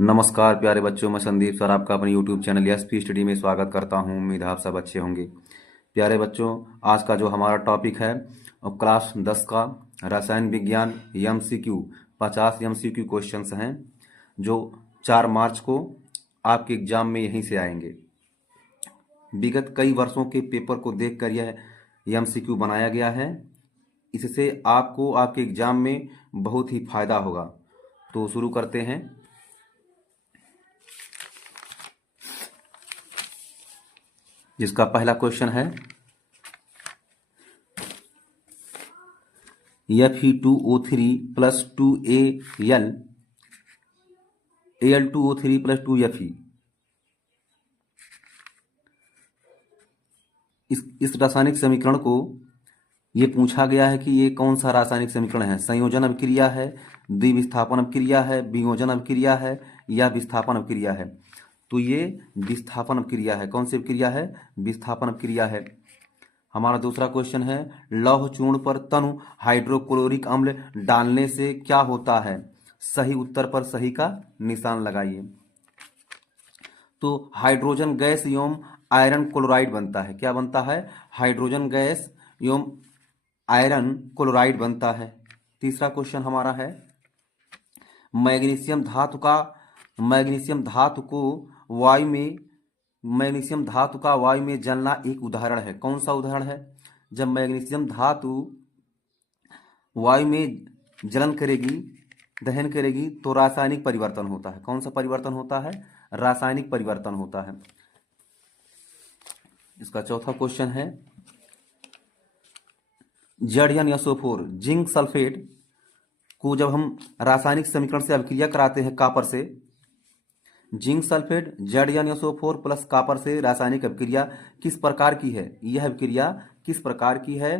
नमस्कार प्यारे बच्चों, मैं संदीप सर आपका अपने YouTube चैनल एसपी स्टडी में स्वागत करता हूं। उम्मीद है आप सब अच्छे होंगे। प्यारे बच्चों, आज का जो हमारा टॉपिक है क्लास 10 का रसायन विज्ञान MCQ 50 MCQ क्वेश्चंस हैं जो 4 मार्च को आपके एग्जाम में यहीं से आएंगे। विगत कई वर्षों के पेपर को देखकर यह MCQ बनाया गया है। इससे आपको आपके एग्जाम में बहुत ही फायदा होगा। तो शुरू करते हैं। जिसका पहला क्वेश्चन है Fe2O3 plus 2Al Al2O3 plus 2Fe। इस रासायनिक समीकरण को ये पूछा गया है कि ये कौन सा रासायनिक समीकरण है। संयोजन अभिक्रिया है, द्विविस्थापन अभिक्रिया है, वियोजन अभिक्रिया है या विस्थापन अभिक्रिया है। तो ये विस्थापन अभिक्रिया है। कौन सी अभिक्रिया है? विस्थापन अभिक्रिया है। हमारा दूसरा क्वेश्चन है लौह चूर्ण पर तनु हाइड्रोक्लोरिक अम्ल डालने से क्या होता है? सही उत्तर पर सही का निशान लगाइए। तो हाइड्रोजन गैस एवं आयरन क्लोराइड बनता है। क्या बनता है? हाइड्रोजन गैस एवं आयरन क्लोराइड बनता है। तीसरा क्वेश्चन हमारा है मैग्नीशियम धातु को मैग्नीशियम धातु का वायु में जलना एक उदाहरण है। कौन सा उदाहरण है? जब मैग्नीशियम धातु वायु में जलन करेगी, दहन करेगी तो रासायनिक परिवर्तन होता है। कौन सा परिवर्तन होता है? रासायनिक परिवर्तन होता है। इसका चौथा क्वेश्चन है ZnSO4 जिंक सल्फेट को जब हम रासायनिक समीकरण से अभिक्रिया कराते हैं कापर से, zinc sulphate ZnSO4 plus copper से रासायनिक अभिक्रिया किस प्रकार की है? यह अभिक्रिया किस प्रकार की है?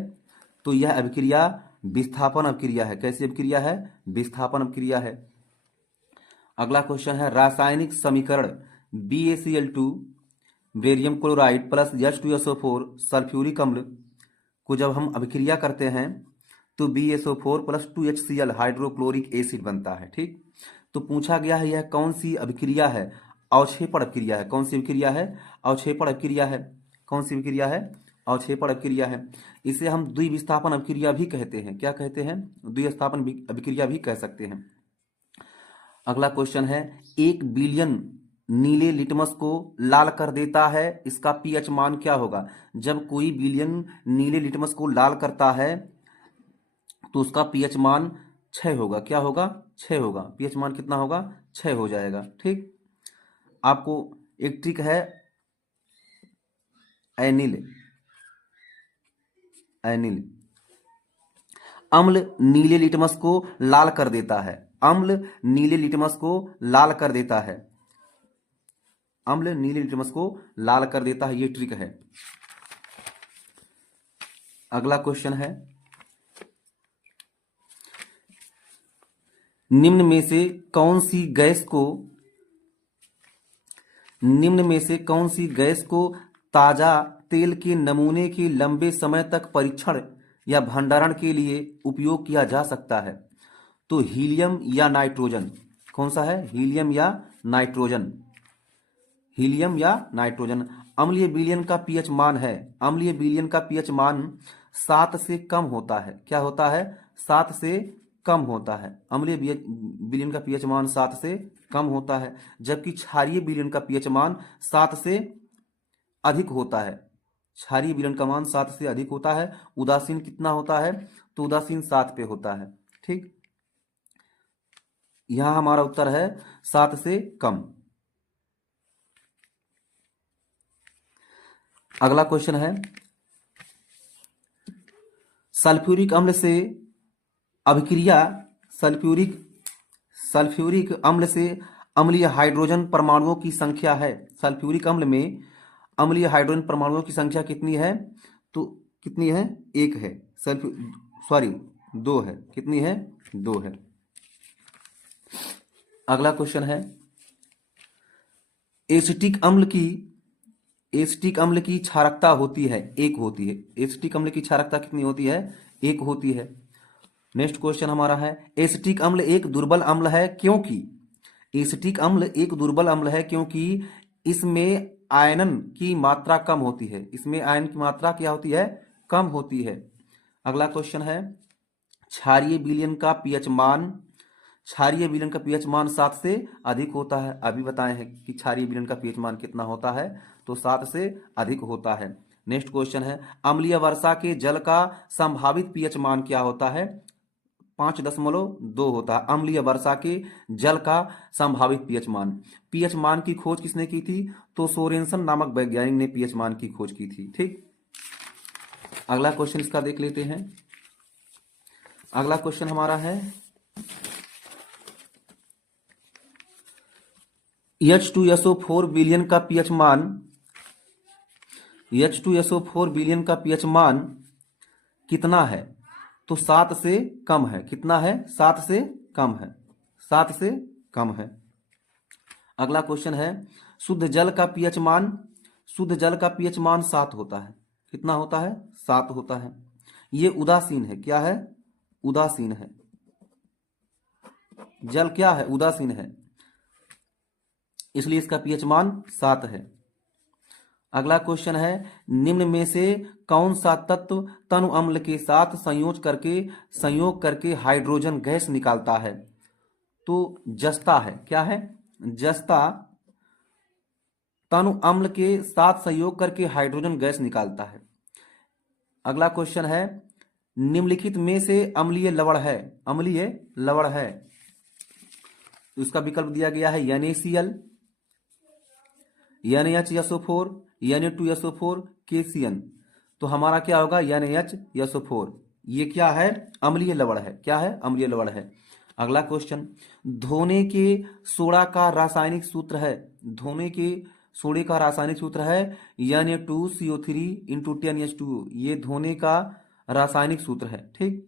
तो यह अभिक्रिया विस्थापन अभिक्रिया है। कैसी अभिक्रिया है? विस्थापन अभिक्रिया है। अगला क्वेश्चन है रासायनिक समीकरण BaCl2 barium chloride plus H2SO4 sulphuric अम्ल को जब हम अभिक्रिया करते हैं तो BaSO4 plus 2HCl hydrochloric acid बनता है। ठीक, तो पूछा गया है यह कौन सी अभिक्रिया है? अवक्षेपण अभिक्रिया है। कौन सी अभिक्रिया है? अवक्षेपण अभिक्रिया है। कौन सी अभिक्रिया है? अवक्षेपण अभिक्रिया है। इसे हम द्विविस्थापन अभिक्रिया भी कहते हैं। क्या कहते हैं? द्विविस्थापन अभिक्रिया भी कह सकते हैं। अगला क्वेश्चन है 1 बिलियन नीले लिटमस को लाल कर देता है, इसका पीएच मान क्या होगा? जब कोई बिलियन नीले लिटमस को लाल करता है तो उसका पीएच मान 6 होगा। क्या होगा? 6 होगा। पीएच मान कितना होगा? 6 हो जाएगा। ठीक, आपको एक ट्रिक है एनिल अम्ल नीले लिटमस को लाल कर देता है। अम्ल नीले लिटमस को लाल कर देता है। अम्ल नीले लिटमस को लाल कर देता है, ये ट्रिक है। अगला क्वेश्चन है निम्न में से कौन सी गैस को ताजा तेल के नमूने के लंबे समय तक परीक्षण या भंडारण के लिए उपयोग किया जा सकता है? तो हीलियम या नाइट्रोजन। कौन सा है? हीलियम या नाइट्रोजन। हीलियम या नाइट्रोजन। अम्लीय विलयन का पीएच मान है, अम्लीय विलयन का पीएच मान 7 से कम होता है। क्या होता है? 7 से कम होता है। अम्लीय विलयन का पीएच मान 7 से कम होता है, जबकि क्षारीय विलयन का पीएच मान 7 से अधिक होता है। क्षारीय विलयन का मान 7 से अधिक होता है। उदासीन कितना होता है? तो उदासीन 7 पे होता है। ठीक, यहां हमारा उत्तर है 7 से कम। अगला क्वेश्चन है सल्फ्यूरिक अम्ल से अभिक्रिया सल्फ्यूरिक अम्ल से अम्लीय हाइड्रोजन परमाणुओं की संख्या है। सल्फ्यूरिक अम्ल में अम्लीय हाइड्रोजन परमाणुओं की संख्या कितनी है? तो कितनी है? 1 है। 2 है। कितनी है? 2 है। अगला क्वेश्चन है एसिटिक अम्ल की क्षारकता होती है, 1 होती है। एसिटिक अम्ल की क्षारकता कितनी होती है? 1 होती है। नेक्स्ट क्वेश्चन हमारा है एसिटिक अम्ल एक दुर्बल अम्ल है क्योंकि एसिटिक अम्ल एक दुर्बल अम्ल है क्योंकि इसमें आयरन की मात्रा कम होती है। इसमें आयरन की मात्रा क्या होती है? कम होती है। अगला क्वेश्चन है क्षारीय विलयन का पीएच मान। क्षारीय विलयन का पीएच मान 7 से अधिक होता है। अभी बताए हैं कि क्षारीय विलयन का पीएच मान कितना होता है, तो 7 से अधिक होता है। नेक्स्ट क्वेश्चन है अम्लीय वर्षा के जल का संभावित पीएच मान क्या होता है? 5.2 होता है अम्लीय वर्षा के जल का संभावित पीएच मान। पीएच मान की खोज किसने की थी? तो सोरेनसन नामक वैज्ञानिक ने पीएच मान की खोज की थी। ठीक, अगला क्वेश्चन इसका देख लेते हैं। अगला क्वेश्चन हमारा है H2SO4 विलयन का पीएच मान। H2SO4 विलयन का पीएच मान कितना है? तो 7 से कम है। कितना है? 7 से कम है। 7 से कम है। अगला क्वेश्चन है शुद्ध जल का पीएच मान। शुद्ध जल का पीएच मान 7 होता है। कितना होता है? 7 होता है। ये उदासीन है। क्या है? उदासीन है। जल क्या है? उदासीन है, इसलिए इसका पीएच मान 7 है। अगला क्वेश्चन है निम्न में से कौन सा तत्व तनु अम्ल के साथ संयोग करके हाइड्रोजन गैस निकालता है? तो जस्ता है। क्या है? जस्ता तनु अम्ल के साथ संयोग करके हाइड्रोजन गैस निकालता है। अगला क्वेश्चन है निम्नलिखित में से अम्लीय लवण है। अम्लीय लवण है, तो इसका विकल्प दिया गया है NaCl, NaHSO4, Na2SO4, KCN। तो हमारा क्या होगा? NaHSO4। ये क्या है? अम्लीय लवण है। क्या है? अम्लीय लवण है। अगला क्वेश्चन धोने के सोडा का रासायनिक सूत्र है। धोने के सोडे का रासायनिक सूत्र है Na2CO3 इंटू 10H2O। ये धोने का रासायनिक सूत्र है। ठीक,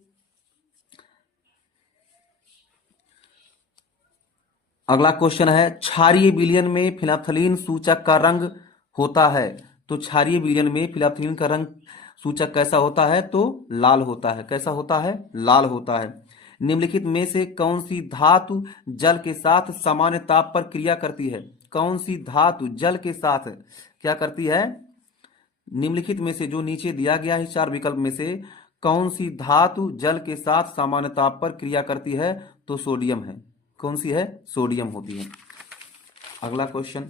अगला क्वेश्चन है क्षारीय विलयन में फिनाप्थलीन सूचक का रंग होता है। तो क्षारीय विलयन में फिनाप्थलीन का रंग सूचक कैसा होता है? तो लाल होता है। कैसा होता है? लाल होता है। निम्नलिखित में से कौन सी धातु जल के साथ सामान्य ताप पर क्रिया करती है? कौन सी धातु जल के साथ क्या करती है? निम्नलिखित में से जो नीचे दिया गया है 4 विकल्प में से कौन सी धातु जल के साथ सामान्य ताप पर क्रिया करती है? तो सोडियम है। कौन सी है? सोडियम होती है। अगला क्वेश्चन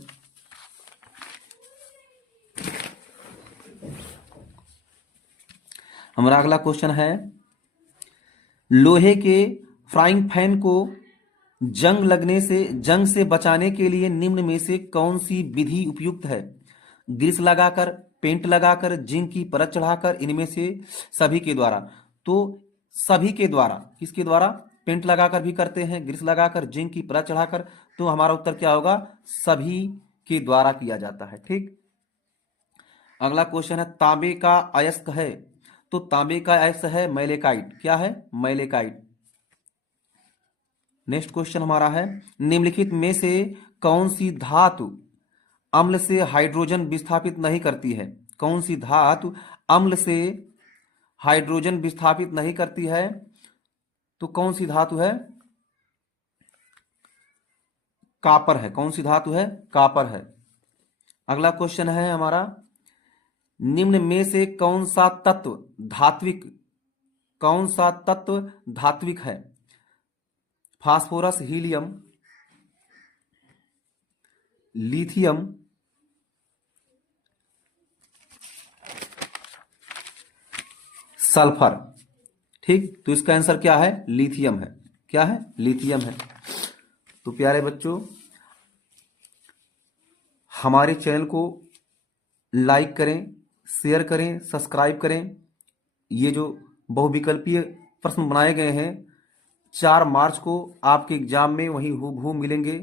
हमारा अगला क्वेश्चन है लोहे के फ्राइंग पैन को जंग से बचाने के लिए निम्न में से कौन सी विधि उपयुक्त है? ग्रीस लगाकर, पेंट लगाकर, जिंक की परत चढ़ाकर, इनमें से सभी के द्वारा। तो सभी के द्वारा। किसके द्वारा? पेंट लगाकर भी करते हैं, ग्रीस लगाकर, जिंक की परत चढ़ाकर। तो हमारा उत्तर क्या होगा? सभी के द्वारा किया जाता है। ठीक, अगला क्वेश्चन है तांबे का अयस्क है। तो तांबे का अयस्क है मैलेकाइट। क्या है? मैलेकाइट। नेक्स्ट क्वेश्चन हमारा है निम्नलिखित में से कौन सी धातु अम्ल से हाइड्रोजन विस्थापित नहीं करती है? कौन सी धातु अम्ल से हाइड्रोजन विस्थापित नहीं करती है? तो कौन सी धातु है? कापर है। कौन सी धातु है? कापर है। अगला क्वेश्चन है हमारा निम्न में से कौन सा तत्व धात्विक है? Phosphorus, helium, lithium, sulphur. ठीक, तो इसका आंसर क्या है? लिथियम है। क्या है? लिथियम है। तो प्यारे बच्चों हमारे चैनल को लाइक करें, शेयर करें, सब्सक्राइब करें। ये जो बहुविकल्पीय प्रश्न बनाए गए हैं 4 मार्च को आपके एग्जाम में वही हूबहू मिलेंगे।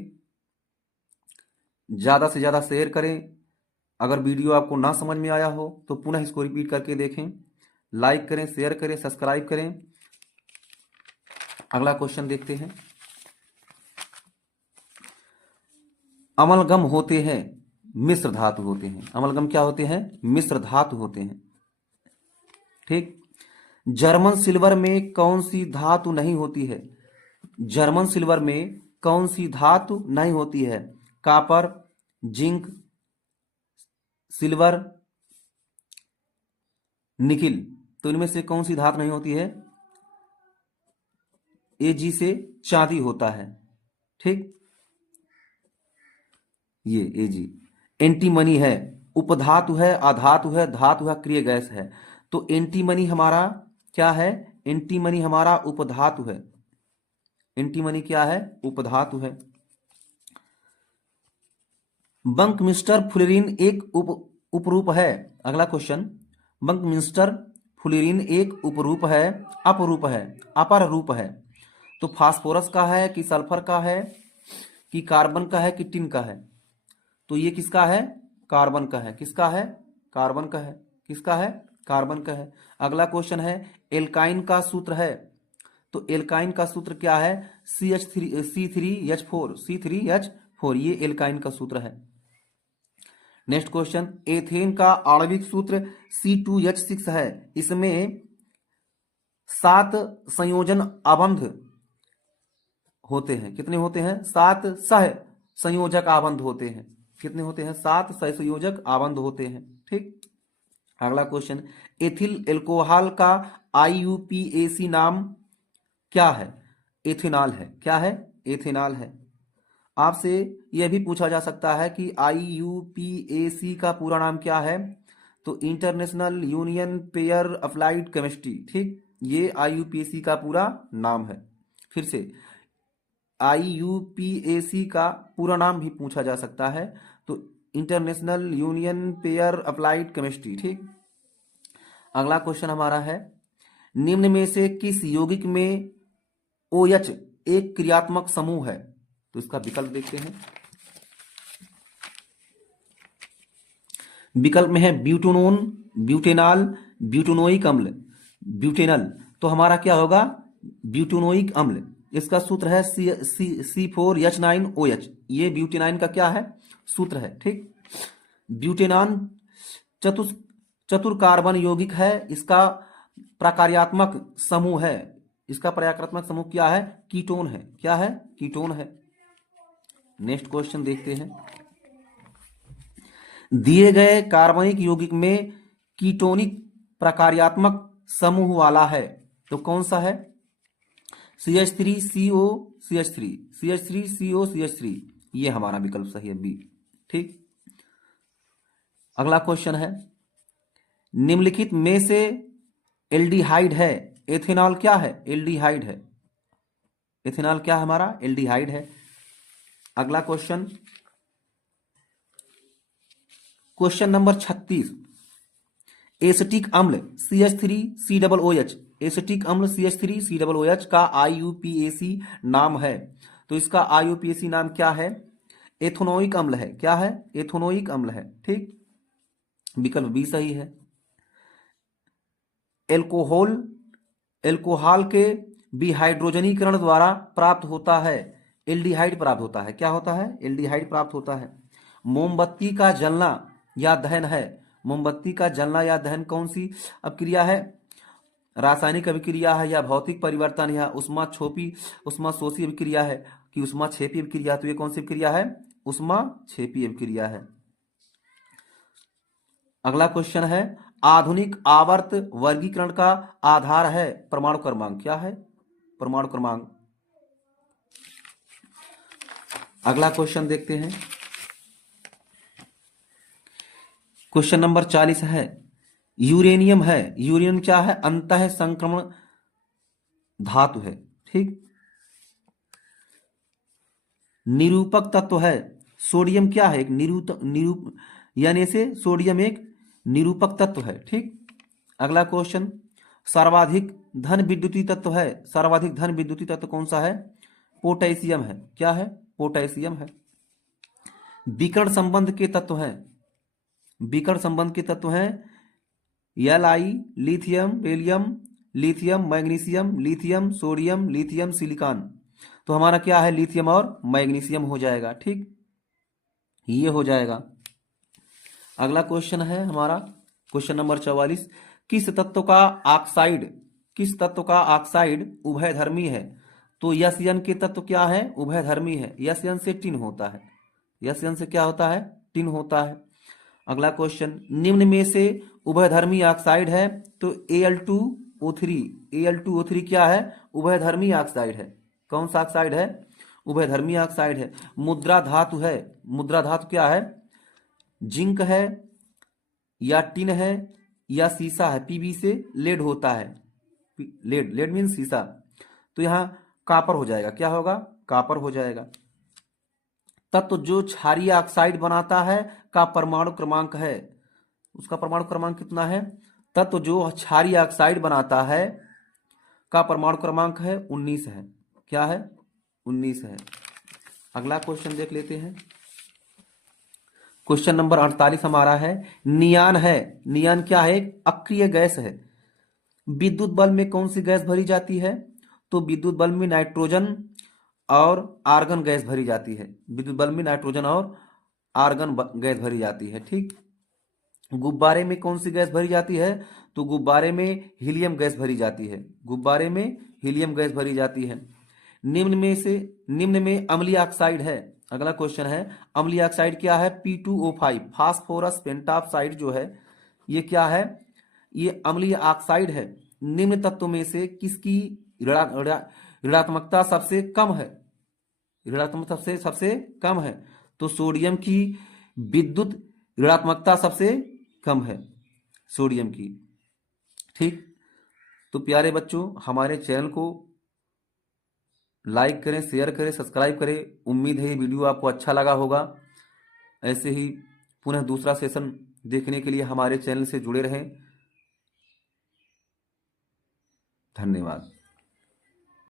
ज़्यादा से ज़्यादा शेयर करें। अगर वीडियो आपको ना समझ में आया हो तो पुनः इसको रिपीट करके देखें। लाइक करें, शेयर करें, सब्सक्राइब करें। अगला क्वेश्चन देखते हैं। अमलगम होते हैं मिश्र धातु होते हैं। अमलगम क्या होते हैं? मिश्र धातु होते हैं। ठीक, जर्मन सिल्वर में कौन सी धातु नहीं होती है? जर्मन सिल्वर में कौन सी धातु नहीं होती है? Copper, zinc, silver, nickel. तो इनमें से कौन सी धातु नहीं होती है? Ag से चांदी होता है। ठीक, ये Ag एंटीमनी है, उपधातु है, अधातु है, धातु है, क्रिय गैस है। तो एंटीमनी हमारा क्या है? एंटीमनी हमारा उपधातु है। एंटीमनी क्या है? उपधातु है। बंकमिस्टर फुलेरिन एक उपरूप है। अगला क्वेश्चन, बंकमिस्टर फुलेरिन एक उपरूप है, अपरूप है, अपर रूप है। तो फास्फोरस का है कि सल्फर का है कि कार्बन का है कि टिन का है? तो ये किसका है? कार्बन का है। किसका है? कार्बन का है। किसका है? कार्बन का है। अगला क्वेश्चन है, एल्काइन का सूत्र है। तो एल्काइन का सूत्र क्या है? C3H4। C3H4 ये एल्काइन का सूत्र है। नेक्स्ट क्वेश्चन, एथेन का आणविक सूत्र C2H6 है। इसमें 7 संयोजन आबंध होते हैं। कितने होते हैं? 7 सह संयोजक आबंध होते हैं। कितने होते हैं? 7 सह संयोजक आबंध होते हैं। ठीक, अगला क्वेश्चन, एथिल एल्कोहल का IUPAC नाम क्या है? एथेनॉल है। क्या है? एथेनॉल है। आपसे यह भी पूछा जा सकता है कि IUPAC का पूरा नाम क्या है? तो international union pair applied chemistry. ठीक, ये IUPAC का पूरा नाम है। फिर से IUPAC का पूरा नाम भी पूछा जा सकता है, तो international union pair applied chemistry. ठीक, अगला क्वेश्चन हमारा है, निम्न में से किस यौगिक में OH एक क्रियात्मक समूह है? तो इसका विकल्प देखते हैं। विकल्प में है ब्यूटेनोन, ब्यूटेनॉल, ब्यूटेनोइक अम्ल, ब्यूटेनल। तो हमारा क्या होगा? ब्यूटेनोइक अम्ल। इसका सूत्र है C4H9OH। ये ब्यूटेनाइन का क्या है? सूत्र है। ठीक, ब्यूटेनॉन चतुर कार्बन यौगिक है। इसका प्रकार्यात्मक समूह है। इसका प्रकार्यात्मक समूह क्या है? कीटोन है। क्या है? कीटोन है। नेक्स्ट क्वेश्चन देखते हैं, दिए गए कार्बनिक यौगिक में कीटोनिक प्रकार्यात्मक समूह वाला है तो कौन सा है? CH3CO CH3, CH3CO CH3, ये हमारा विकल्प सही है, बी। ठीक, अगला क्वेश्चन है, निम्नलिखित में से एल्डिहाइड है। एथेनॉल क्या है? एल्डिहाइड है। एथेनॉल क्या है हमारा? एल्डिहाइड है। अगला क्वेश्चन, क्वेश्चन नंबर 36, एसिटिक अम्ल CH3COOH, एसिटिक अम्ल CH3COOH का IUPAC नाम है। तो इसका IUPAC नाम क्या है? एथेनोइक अम्ल है। क्या है? एथेनोइक अम्ल है। ठीक, विकल्प बी सही है। एल्कोहल के विहाइड्रोजनीकरण द्वारा प्राप्त होता है, एल्डिहाइड प्राप्त होता है। क्या होता है? एल्डिहाइड प्राप्त होता है। मोमबत्ती का जलना या दहन है। मोमबत्ती का जलना या दहन कौन सी अभिक्रिया है? रासायनिक अभिक्रिया है या भौतिक परिवर्तन या उष्माशोषी अभिक्रिया है कि उष्माक्षेपी अभिक्रिया? तो ये कौन सी अभिक्रिया है? उष्माक्षेपी अभिक्रिया है। अगला क्वेश्चन है, आधुनिक आवर्त वर्गीकरण का आधार है परमाणु क्रमांक। क्या है? परमाणु क्रमांक। अगला क्वेश्चन देखते हैं, क्वेश्चन नंबर 40 है, यूरेनियम है। यूरेनियम क्या है? अंतः संक्रमण धातु है। ठीक, निरूपक तत्व है। सोडियम क्या है? एक यानी से सोडियम एक निरूपक तत्व है। ठीक, अगला क्वेश्चन, सर्वाधिक धन विद्युतीय तत्व है। सर्वाधिक धन विद्युतीय तत्व कौन सा है? पोटेशियम है। क्या है? पोटेशियम है। विकर्ण संबंध के तत्व हैं। विकर्ण संबंध के तत्व हैं Li, lithium, beryllium, lithium, magnesium, lithium, sodium, lithium, silicon. तो हमारा क्या है? लिथियम और मैग्नीशियम हो जाएगा। ठीक, ये हो जाएगा। अगला क्वेश्चन है हमारा क्वेश्चन नंबर 44, किस तत्व का ऑक्साइड उभयधर्मी है? तो यस यन के तत्व क्या है, उभयधर्मी है, यस यन से टिन होता है, यस यन से क्या होता है, टिन होता है। अगला क्वेश्चन, निम्न में से उभयधर्मी ऑक्साइड है, तो Al2O3, Al2O3 क्या है, उभयधर्मी ऑक्साइड है। कौन सा ऑक्साइड है, उभयधर्मी ऑक्साइड है। मुद्रा धातु है, मुद्रा धातु क्या है, जिंक है या टिन है या सीसा है, पीबी से लेड होता है, लेड, लेड मीन सीसा, तो यहां कापर हो जाएगा, क्या होगा, कापर हो जाएगा। तत्व जो क्षारीय ऑक्साइड बनाता है का परमाणु क्रमांक है, उसका परमाणु क्रमांक कितना है, तत्व जो क्षारीय ऑक्साइड बनाता है का परमाणु क्रमांक है 19 है, क्या है, 19 है। अगला क्वेश्चन देख लेते हैं। क्वेश्चन नंबर 48 हमारा है, नियान है, नियान क्या है, एक अक्रिय गैस है। विद्युत बल्ब में कौन सी गैस भरी जाती है, तो विद्युत बल्ब में नाइट्रोजन और आर्गन गैस भरी जाती है, विद्युत बल्ब में नाइट्रोजन और आर्गन गैस भरी जाती है, ठीक। गुब्बारे में कौन सी गैस भरी जाती है, तो गुब्बारे में हीलियम गैस भरी जाती है, गुब्बारे में हीलियम गैस भरी जाती है। निम्न में अम्लीय ऑक्साइड है। अगला क्वेश्चन है, अम्लीय ऑक्साइड क्या है, P2O5, फास्फोरस पेंटाऑक्साइड जो है ये क्या है, ये अम्लीय ऑक्साइड है। निम्न तत्वों में से किसकी ऋणात्मकता सबसे कम है, ऋणात्मकता सबसे कम है, तो सोडियम की विद्युत ऋणात्मकता सबसे कम है, सोडियम की, ठीक। तो प्यारे बच्चों, हमारे चैनल को लाइक करें, शेयर करें, सब्सक्राइब करें। उम्मीद है ये वीडियो आपको अच्छा लगा होगा। ऐसे ही पुनः दूसरा सेशन देखने के लिए हमारे चैनल से जुड़े रहें। धन्यवाद।